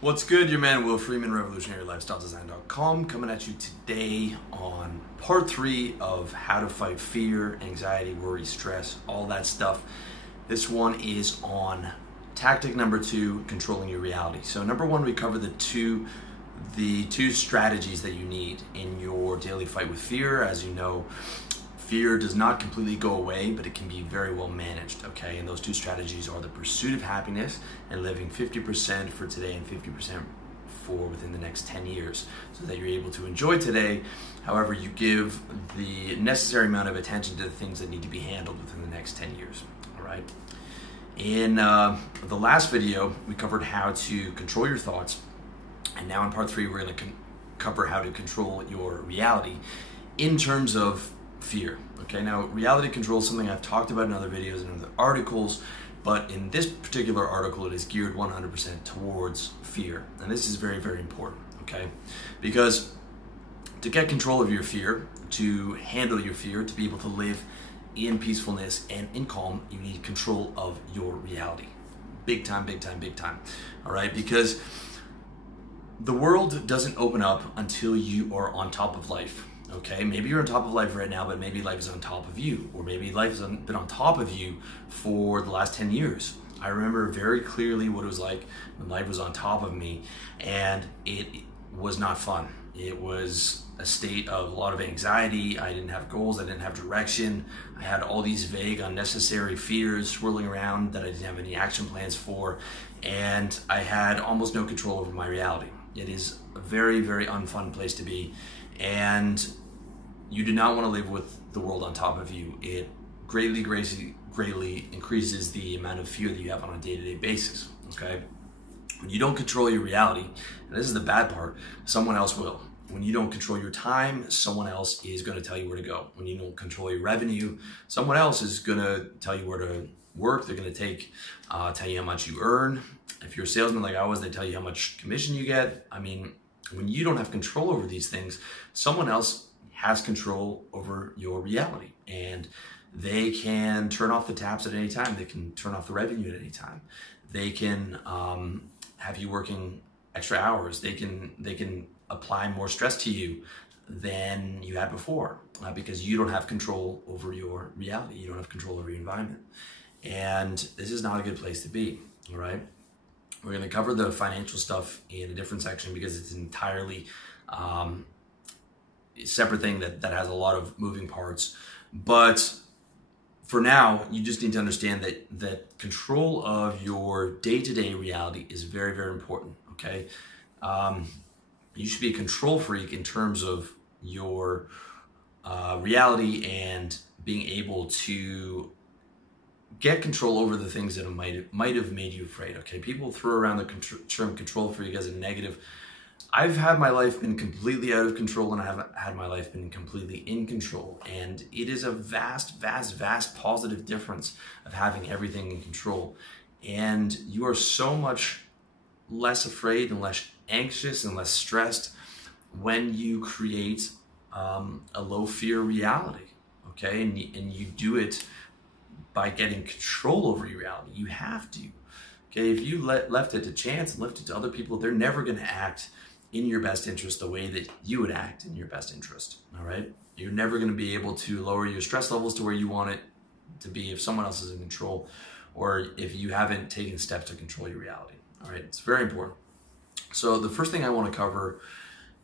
What's good? Your man Will Freeman, RevolutionaryLifestyleDesign.com, coming at you today on part 3 of how to fight fear, anxiety, worry, stress, all that stuff. This one is on tactic number 2, controlling your reality. So number 1, we cover the two strategies that you need in your daily fight with fear. As you know, fear does not completely go away, but it can be very well managed, okay? And those two strategies are the pursuit of happiness and living 50% for today and 50% for within the next 10 years so that you're able to enjoy today. However, you give the necessary amount of attention to the things that need to be handled within the next 10 years, all right? In the last video, we covered how to control your thoughts. And now in part 3, we're gonna cover how to control your reality in terms of fear. Okay, now reality control is something I've talked about in other videos and other articles, but in this particular article it is geared 100% towards fear. And this is very, very important, okay? Because to get control of your fear, to handle your fear, to be able to live in peacefulness and in calm, you need control of your reality. Big time, big time, big time. All right, because the world doesn't open up until you are on top of life. Okay, maybe you're on top of life right now, but maybe life is on top of you, or maybe life has been on top of you for the last 10 years. I remember very clearly what it was like when life was on top of me, and it was not fun. It was a state of a lot of anxiety. I didn't have goals, I didn't have direction. I had all these vague, unnecessary fears swirling around that I didn't have any action plans for, and I had almost no control over my reality. It is a very, very unfun place to be. And you do not want to live with the world on top of you. It greatly increases the amount of fear that you have on a day-to-day basis, okay? When you don't control your reality, and this is the bad part, someone else will. When you don't control your time, someone else is going to tell you where to go. When you don't control your revenue, someone else is going to tell you where to work. They're going to tell you how much you earn. If you're a salesman like I was, they tell you how much commission you get. I mean, when you don't have control over these things, someone else has control over your reality, and they can turn off the taps at any time. They can turn off the revenue at any time. They can have you working extra hours. They can apply more stress to you than you had before because you don't have control over your reality. You don't have control over your environment, and this is not a good place to be. All right. We're going to cover the financial stuff in a different section because it's an entirely separate thing that has a lot of moving parts. But for now, you just need to understand that control of your day-to-day reality is very, very important, okay? You should be a control freak in terms of your reality and being able to get control over the things that might have made you afraid, okay? People throw around the term control freak as a negative. I've had my life been completely out of control, and I haven't had my life been completely in control. And it is a vast, vast, vast positive difference of having everything in control. And you are so much less afraid and less anxious and less stressed when you create a low fear reality, okay? And you do it by getting control over your reality. You have to, okay? If you left it to chance and left it to other people, they're never going to act in your best interest the way that you would act in your best interest, all right? You're never going to be able to lower your stress levels to where you want it to be if someone else is in control or if you haven't taken steps to control your reality, all right? It's very important. So the first thing I want to cover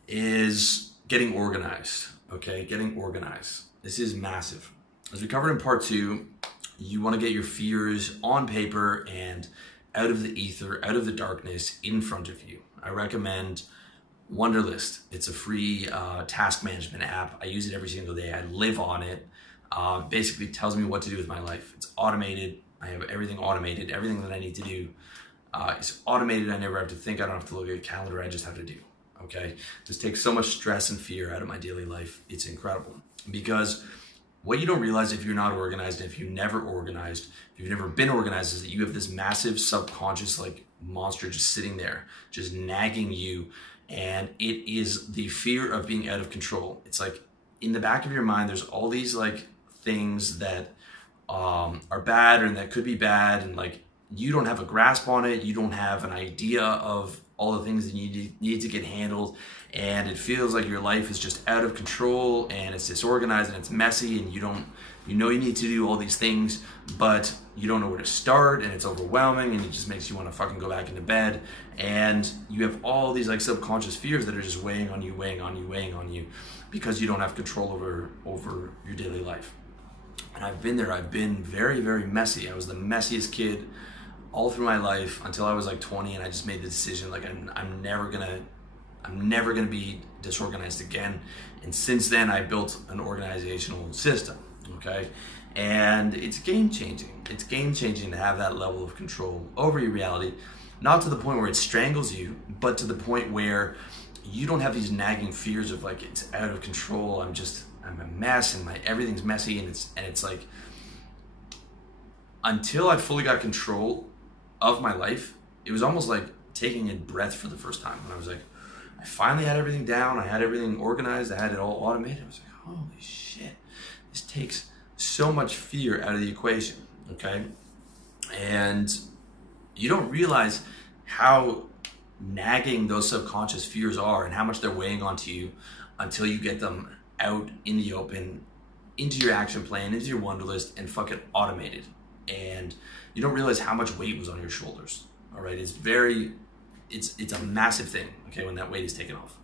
is getting organized, okay? Getting organized. This is massive. As we covered in part 2, you want to get your fears on paper and out of the ether, out of the darkness, in front of you. I recommend Wunderlist. It's a free task management app. I use it every single day. I live on it. Basically tells me what to do with my life. It's automated. I have everything automated. Everything that I need to do is automated. I never have to think. I don't have to look at a calendar. I just have to do, okay? This takes so much stress and fear out of my daily life. It's incredible because what you don't realize if you're not organized, if you've never organized, if you've never been organized, is that you have this massive subconscious like monster just sitting there, just nagging you. And it is the fear of being out of control. It's like in the back of your mind, there's all these like things that are bad and that could be bad. And like you don't have a grasp on it. You don't have an idea of all the things that you need to get handled, and it feels like your life is just out of control and it's disorganized and it's messy, and you know you need to do all these things, but you don't know where to start, and it's overwhelming, and it just makes you want to fucking go back into bed, and you have all these like subconscious fears that are just weighing on you because you don't have control over your daily life. And I've been there. I've been very, very messy. I was the messiest kid all through my life until I was like 20, and I just made the decision like I'm never gonna be disorganized again. And since then, I built an organizational system. Okay, and it's game changing. It's game changing to have that level of control over your reality, not to the point where it strangles you, but to the point where you don't have these nagging fears of like it's out of control. I'm a mess, and everything's messy, and it's like, until I fully got control of my life, it was almost like taking a breath for the first time. When I was like, I finally had everything down, I had everything organized, I had it all automated. I was like, holy shit, this takes so much fear out of the equation, okay? And you don't realize how nagging those subconscious fears are and how much they're weighing onto you until you get them out in the open, into your action plan, into your Wunderlist, and fucking automated. And you don't realize how much weight was on your shoulders. All right, it's a massive thing, okay, when that weight is taken off.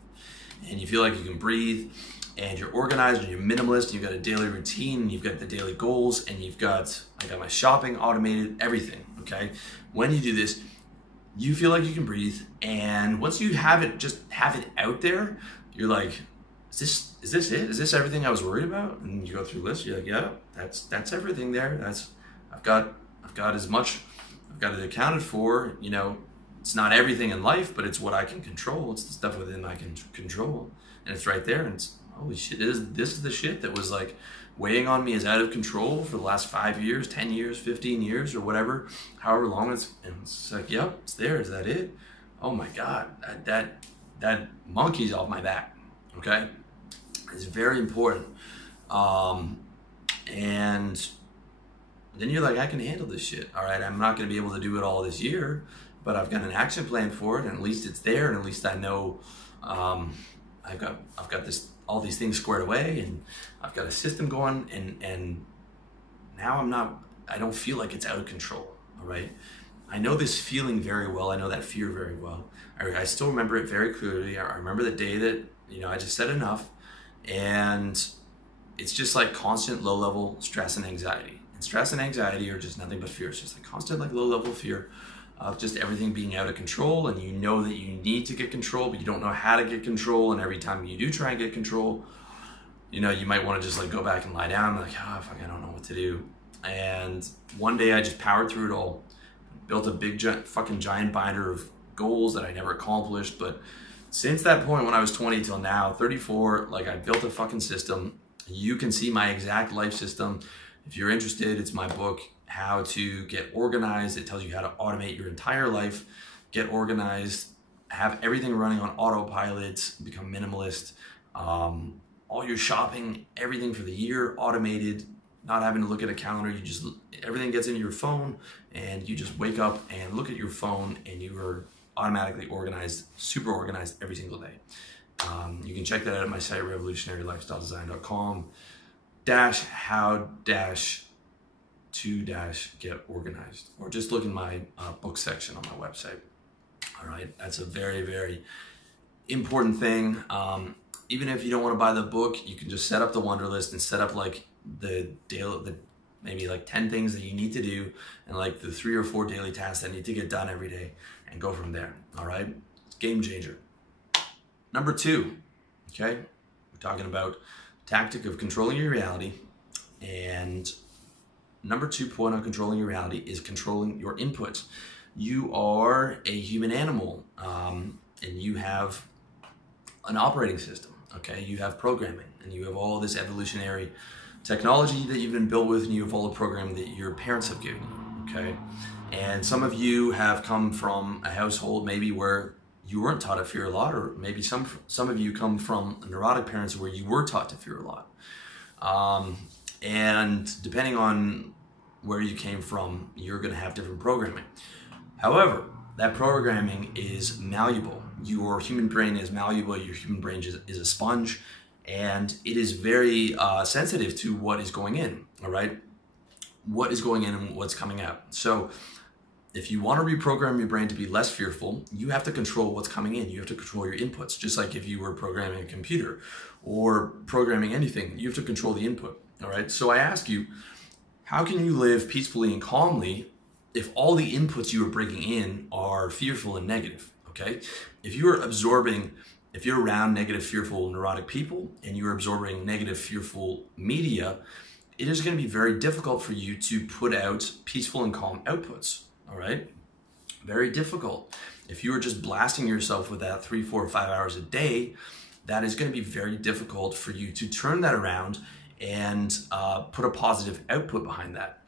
And you feel like you can breathe, and you're organized, and you're minimalist, you've got a daily routine, and you've got the daily goals, and I got my shopping automated, everything, okay? When you do this, you feel like you can breathe, and once you have it out there, you're like, is this it? Is this everything I was worried about? And you go through the list, you're like, yeah, that's everything there. I've got as much, I've got it accounted for. You know, it's not everything in life, but it's what I can control. It's the stuff within I can control, and it's right there. And it's, holy shit, this is the shit that was like weighing on me, is out of control for the last 5 years, 10 years, 15 years, or whatever, however long and it's like, yep, it's there. Is that it? Oh my God, that monkey's off my back. Okay, it's very important. And then you're like, I can handle this shit. All right, I'm not going to be able to do it all this year, but I've got an action plan for it, and at least it's there, and at least I know I've got all these things squared away, and I've got a system going, and now I don't feel like it's out of control. All right, I know this feeling very well. I know that fear very well. I still remember it very clearly. I remember the day that, you know, I just said enough, and it's just like constant low-level stress and anxiety. And stress and anxiety are just nothing but fear. It's just like constant, like low-level fear of just everything being out of control, and you know that you need to get control, but you don't know how to get control. And every time you do try and get control, you know, you might want to just like go back and lie down, and like, oh fuck, I don't know what to do. And one day I just powered through it all, built a big fucking giant binder of goals that I never accomplished. But since that point, when I was 20 till now, 34, like, I built a fucking system. You can see my exact life system. If you're interested, it's my book, How to Get Organized. It tells you how to automate your entire life, get organized, have everything running on autopilot, become minimalist, all your shopping, everything for the year automated, not having to look at a calendar. Everything gets into your phone, and you just wake up and look at your phone, and you are automatically organized, super organized every single day. You can check that out at my site, revolutionarylifestyledesign.com /how-to-get organized, or just look in my book section on my website. All right, that's a very, very important thing. Even if you don't want to buy the book, you can just set up the Wunderlist and set up like maybe like 10 things that you need to do, and like the 3 or 4 daily tasks that need to get done every day, and go from there. All right, it's game changer. Number 2, okay, we're talking about tactic of controlling your reality, and number 2 point on controlling your reality is controlling your inputs. You are a human animal, and you have an operating system. Okay, you have programming, and you have all this evolutionary technology that you've been built with, and you have all the programming that your parents have given you. Okay, and some of you have come from a household maybe where you weren't taught to fear a lot, or maybe some of you come from neurotic parents where you were taught to fear a lot. And depending on where you came from, you're going to have different programming. However, that programming is malleable. Your human brain is malleable. Your human brain is a sponge, and it is very sensitive to what is going in, all right? What is going in and what's coming out. So if you want to reprogram your brain to be less fearful, you have to control what's coming in. You have to control your inputs, just like if you were programming a computer or programming anything, you have to control the input, all right? So I ask you, how can you live peacefully and calmly if all the inputs you are bringing in are fearful and negative, okay? If you're around negative, fearful, neurotic people and you're absorbing negative, fearful media, it is going to be very difficult for you to put out peaceful and calm outputs, all right? Very difficult. If you are just blasting yourself with that 3, 4, 5 hours a day, that is going to be very difficult for you to turn that around and put a positive output behind that,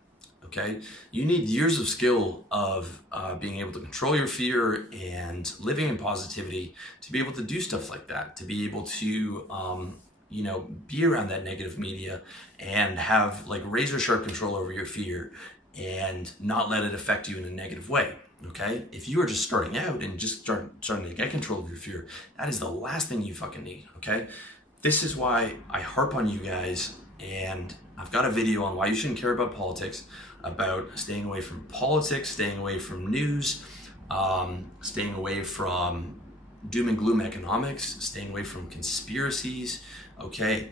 okay? You need years of skill of being able to control your fear and living in positivity to be able to do stuff like that, to be able to be around that negative media and have like razor sharp control over your fear and not let it affect you in a negative way, okay? If you are just starting out and just starting to get control of your fear, that is the last thing you fucking need, okay? This is why I harp on you guys, and I've got a video on why you shouldn't care about politics, about staying away from politics, staying away from news, staying away from doom and gloom economics, staying away from conspiracies, okay?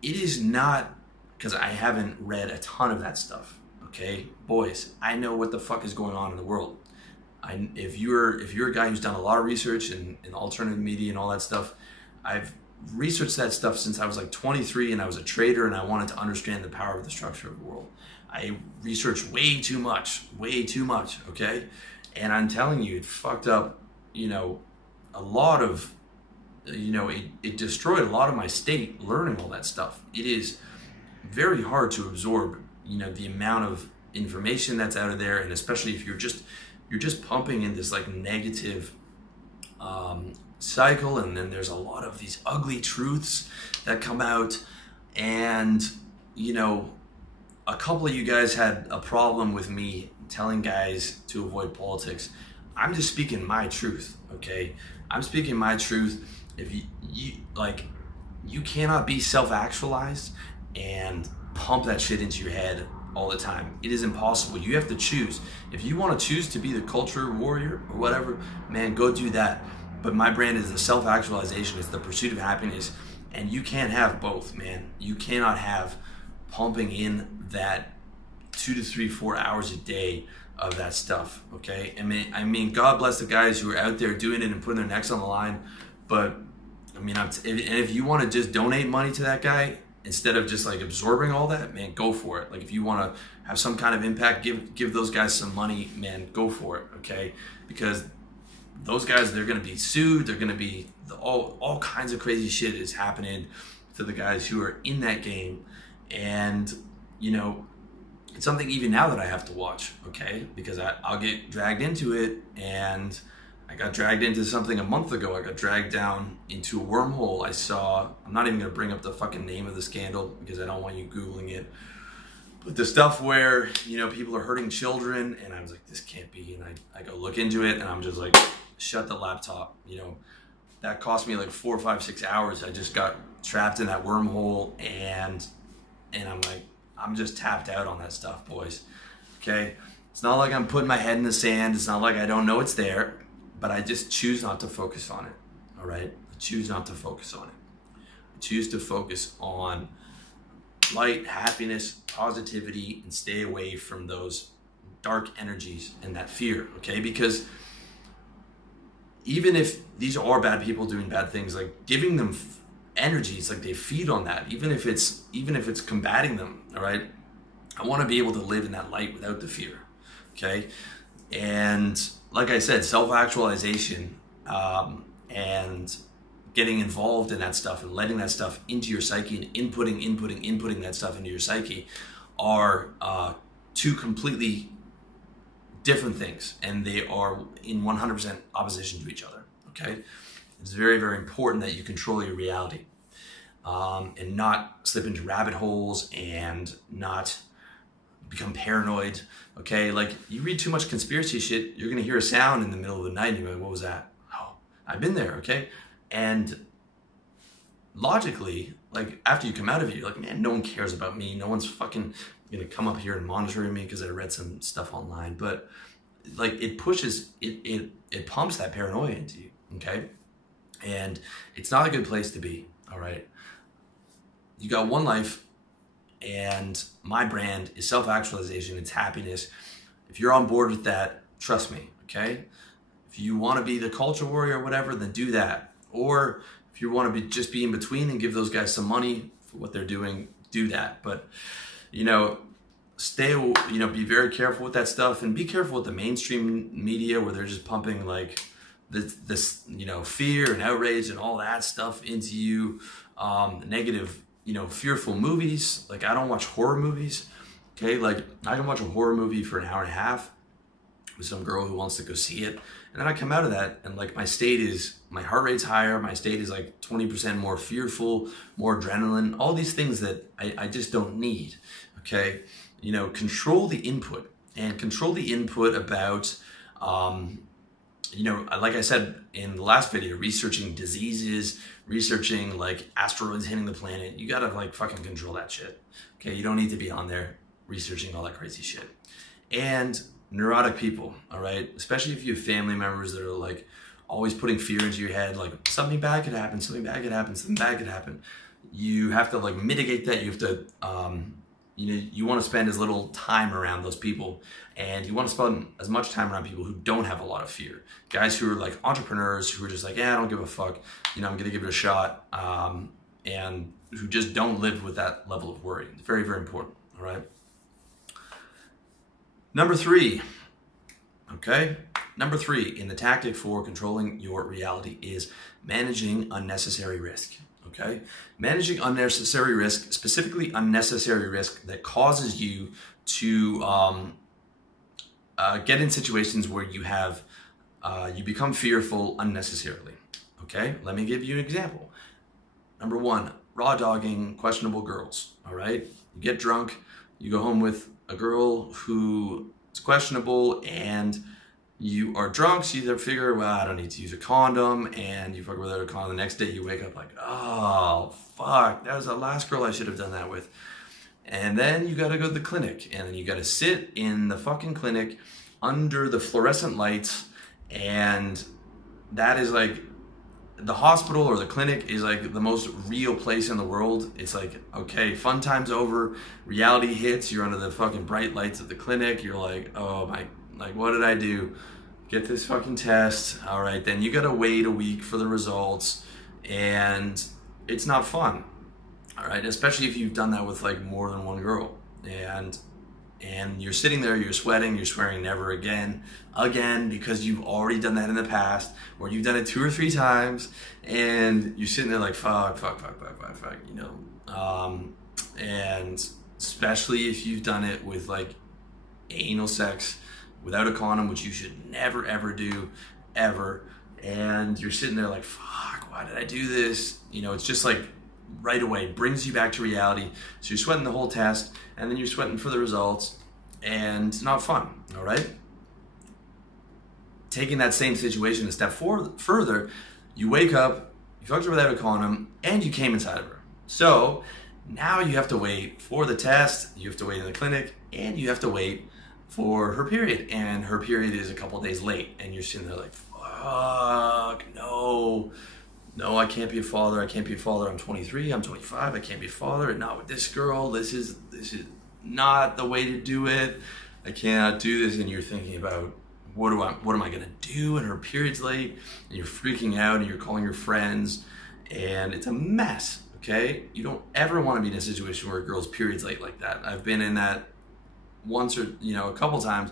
It is not because I haven't read a ton of that stuff, okay? Boys, I know what the fuck is going on in the world. If you're a guy who's done a lot of research in alternative media and all that stuff, I've researched that stuff since I was like 23 and I was a trader and I wanted to understand the power of the structure of the world. I researched way too much, okay? And I'm telling you, it fucked up, a lot of, it destroyed a lot of my state learning all that stuff. It is very hard to absorb, the amount of information that's out of there, and especially if you're just pumping in this like negative cycle, and then there's a lot of these ugly truths that come out, and a couple of you guys had a problem with me telling guys to avoid politics. I'm just speaking my truth, okay? I'm speaking my truth. If you cannot be self-actualized and pump that shit into your head all the time. It is impossible. You have to choose. If you want to choose to be the culture warrior or whatever, man, go do that. But my brand is the self-actualization. It's the pursuit of happiness. And you can't have both, man. You cannot have pumping in that 2 to 3, 4 hours a day of that stuff, okay? I mean, God bless the guys who are out there doing it and putting their necks on the line. But I mean, if you want to just donate money to that guy instead of just like absorbing all that, man, go for it. Like if you want to have some kind of impact, give those guys some money, man, go for it, okay? Because those guys, they're going to be sued. They're going to be all kinds of crazy shit is happening to the guys who are in that game. And, it's something even now that I have to watch, okay? Because I'll get dragged into it, and I got dragged into something a month ago. I got dragged down into a wormhole. I'm not even going to bring up the fucking name of the scandal because I don't want you Googling it. But the stuff where, people are hurting children, and I was like, this can't be. And I go look into it, and I'm just like, shut the laptop. That cost me like 4, 5, 6 hours. I just got trapped in that wormhole, and I'm like, I'm just tapped out on that stuff, boys. Okay? It's not like I'm putting my head in the sand. It's not like I don't know it's there, but I just choose not to focus on it. All right? I choose not to focus on it. I choose to focus on light, happiness, positivity, and stay away from those dark energies and that fear, okay? Because even if these are bad people doing bad things, like giving them energy, it's like they feed on that, even if it's combating them, all right? I want to be able to live in that light without the fear, okay? And like I said, self-actualization and getting involved in that stuff and letting that stuff into your psyche and inputting that stuff into your psyche are two completely different things, and they are in 100% opposition to each other, okay? It's very, very important that you control your reality and not slip into rabbit holes and not, become paranoid. Okay, like you read too much conspiracy shit, you're gonna hear a sound in the middle of the night and you're like, what was that? Oh, I've been there, okay? And logically, like after you come out of it, you're like, man, no one cares about me. No one's fucking gonna come up here and monitor me because I read some stuff online. But like it pushes, it pumps that paranoia into you, okay? And it's not a good place to be, all right? You got one life, and my brand is self-actualization, it's happiness. If you're on board with that, trust me, okay? If you want to be the culture warrior or whatever, then do that. Or if you want to just be in between and give those guys some money for what they're doing, do that. But, you know, be very careful with that stuff, and be careful with the mainstream media where they're just pumping like this you know, fear and outrage and all that stuff into you, negative, you know, fearful movies. Like I don't watch horror movies, okay? Like I can watch a horror movie for an hour and a half with some girl who wants to go see it, and then I come out of that and like my heart rate's higher, my state is like 20% more fearful, more adrenaline, all these things that I just don't need, okay? You know, control the input, and control the input about, you know, like I said in the last video, researching diseases, researching like asteroids hitting the planet. You gotta like fucking control that shit. Okay, you don't need to be on there researching all that crazy shit. And neurotic people, all right? Especially if you have family members that are like always putting fear into your head, like something bad could happen, something bad could happen, something bad could happen. You have to like mitigate that. You have to, you know, you want to spend as little time around those people, and you want to spend as much time around people who don't have a lot of fear. Guys who are like entrepreneurs, who are just like, yeah, I don't give a fuck, you know, I'm gonna give it a shot, and who just don't live with that level of worry. It's very, very important, all right? Number 3, okay? Number 3 in the tactic for controlling your reality is managing unnecessary risk. Okay, managing unnecessary risk, specifically unnecessary risk that causes you to get in situations where you have you become fearful unnecessarily. Okay, let me give you an example. Number 1, raw dogging questionable girls. All right, you get drunk, you go home with a girl who is questionable, and you are drunk, so you figure, well, I don't need to use a condom, and you fuck with a condom. The next day you wake up like, oh, fuck, that was the last girl I should have done that with. And then you gotta go to the clinic, and then you gotta sit in the fucking clinic under the fluorescent lights, and that is like, the hospital or the clinic is like the most real place in the world. It's like, okay, fun time's over, reality hits, you're under the fucking bright lights of the clinic, you're like, oh my, like, what did I do? Get this fucking test. All right, then you gotta wait a week for the results, and it's not fun. All right, especially if you've done that with like more than one girl, and you're sitting there, you're sweating, you're swearing never again, because you've already done that in the past, or you've done it 2 or 3 times, and you're sitting there like, fuck, you know, and especially if you've done it with like anal sex without a condom, which you should never ever do, ever, and you're sitting there like, fuck, why did I do this? You know, it's just like right away brings you back to reality. So you're sweating the whole test, and then you're sweating for the results, and it's not fun. All right, taking that same situation a step further, you wake up, you fucked her without a condom, and you came inside of her. So now you have to wait for the test, you have to wait in the clinic, and you have to wait for her period, and her period is a couple days late, and you're sitting there like, fuck, no, I can't be a father, I'm 23, I'm 25, I can't be a father, and not with this girl, this is not the way to do it, I cannot do this. And you're thinking about, what am I gonna do, and her period's late, and you're freaking out, and you're calling your friends, and it's a mess, okay? You don't ever wanna be in a situation where a girl's period's late like that. I've been in that once, or you know, a couple times,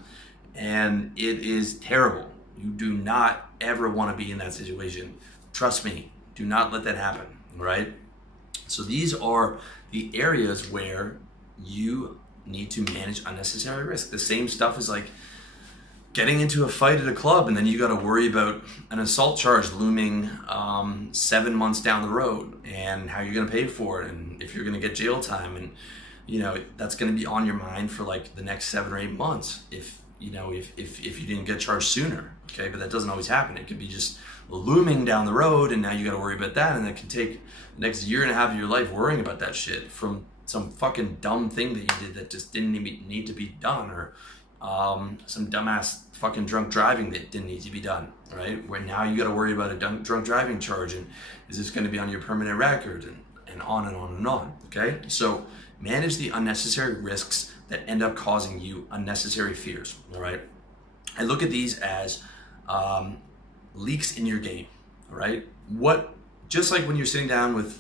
and it is terrible. You do not ever want to be in that situation. Trust me, do not let that happen, right? So these are the areas where you need to manage unnecessary risk. The same stuff is like getting into a fight at a club, and then you got to worry about an assault charge looming 7 months down the road, and how you're going to pay for it, and if you're going to get jail time, and that's going to be on your mind for like the next 7 or 8 months if you didn't get charged sooner. Okay, but that doesn't always happen. It could be just looming down the road, and now you got to worry about that, and that can take the next 1.5 years of your life worrying about that shit from some fucking dumb thing that you did that just didn't even need to be done, or some dumbass fucking drunk driving that didn't need to be done, right? Where now you got to worry about a drunk driving charge, and is this going to be on your permanent record, and on and on and on. Okay, so manage the unnecessary risks that end up causing you unnecessary fears. All right, I look at these as leaks in your game. All right, just like when you're sitting down with,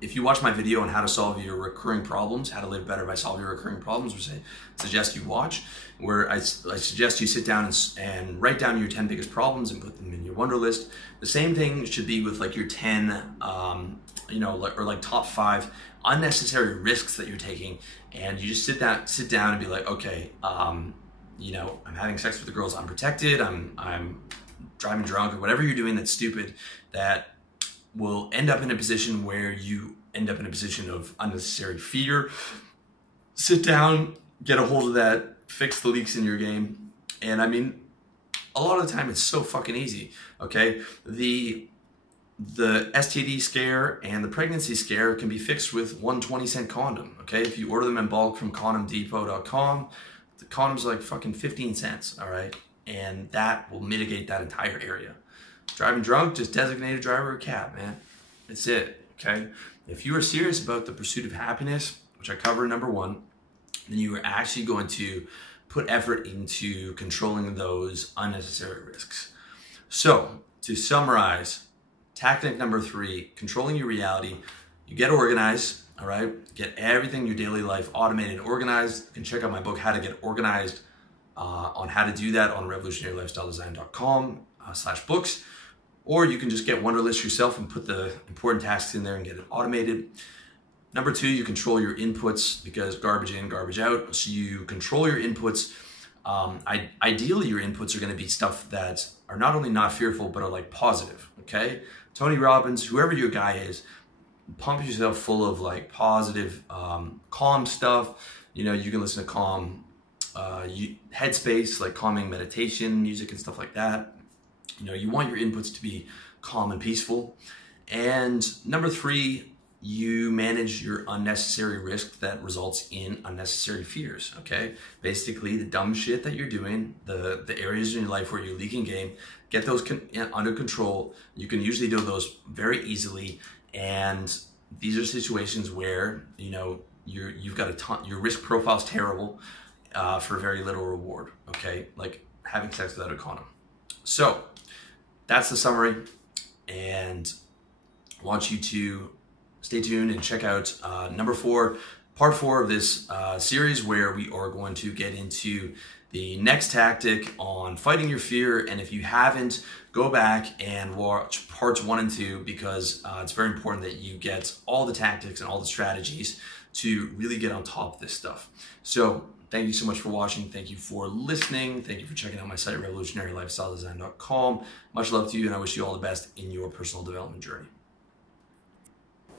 if you watch my video on how to solve your recurring problems, how to live better by solving your recurring problems, which I suggest you watch, where I suggest you sit down and write down your 10 biggest problems and put them in your wonder list. The same thing should be with like your 10, or like top 5 unnecessary risks that you're taking, and you just sit down and be like, okay, I'm having sex with the girls unprotected, I'm driving drunk, or whatever you're doing that's stupid, that will end up in a position where you end up in a position of unnecessary fear. Sit down, get a hold of that, fix the leaks in your game. And I mean, a lot of the time it's so fucking easy, okay? The STD scare and the pregnancy scare can be fixed with one 20-cent condom, okay? If you order them in bulk from condomdepot.com, the condom's like fucking 15 cents, all right? And that will mitigate that entire area. Driving drunk, just designate a driver or a cab, man. That's it, okay? If you are serious about the pursuit of happiness, which I cover in number 1, then you are actually going to put effort into controlling those unnecessary risks. So, to summarize, tactic number 3, controlling your reality. You get organized, all right? Get everything in your daily life automated and organized. You can check out my book, How to Get Organized, on how to do that on revolutionarylifestyledesign.com/books. Or you can just get Wunderlist yourself and put the important tasks in there and get it automated. Number 2, you control your inputs, because garbage in, garbage out. So you control your inputs. Ideally, your inputs are going to be stuff that are not only not fearful, but are like positive, okay? Tony Robbins, whoever your guy is, pump yourself full of like positive, calm stuff. You can listen to calm headspace, like calming meditation music and stuff like that. You want your inputs to be calm and peaceful. And number 3, you manage your unnecessary risk that results in unnecessary fears, okay? Basically, the dumb shit that you're doing, the areas in your life where you're leaking game, get those under control. You can usually do those very easily. And these are situations where, you've got a ton, your risk profile's terrible for very little reward, okay? Like having sex without a condom. So, that's the summary, and I want you to stay tuned and check out number 4, part 4 of this series, where we are going to get into the next tactic on fighting your fear. And if you haven't, go back and watch parts 1 and 2, because it's very important that you get all the tactics and all the strategies to really get on top of this stuff. So thank you so much for watching. Thank you for listening. Thank you for checking out my site, revolutionarylifestyledesign.com. Much love to you, and I wish you all the best in your personal development journey.